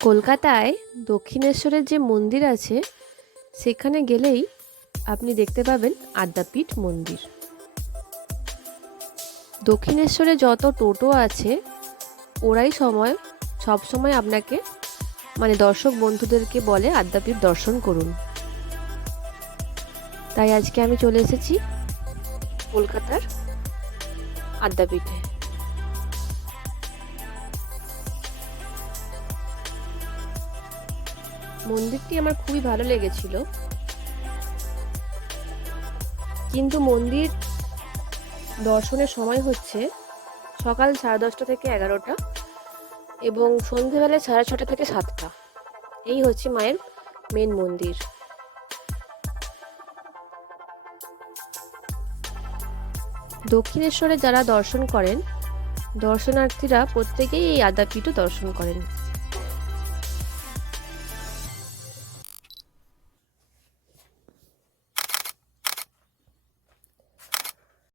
কলকাতায় দক্ষিণেশ্বরের যে মন্দির আছে সেখানে গেলেই আপনি দেখতে পাবেন আদ্যাপীঠ মন্দির। দক্ষিণেশ্বরে যত টোটো আছে ওরাই সব সময় আপনাকে দর্শক বন্ধুদেরকে বলে আদ্যাপীঠ দর্শন করুন। তাই আজকে আমি চলে এসেছি কলকাতার আদ্যাপীঠে। মন্দিরটি আমার খুবই ভালো লেগেছিল, কিন্তু মন্দির দর্শনের সময় হচ্ছে সকাল 10:30 থেকে 11টা এবং সন্ধেবেলা 6:30 থেকে 7টা। এই হচ্ছে মায়ের মেন মন্দির। দক্ষিণেশ্বরে যারা দর্শন করেন, দর্শনার্থীরা প্রত্যেকেই এই আদ্যাপীঠও দর্শন করেন।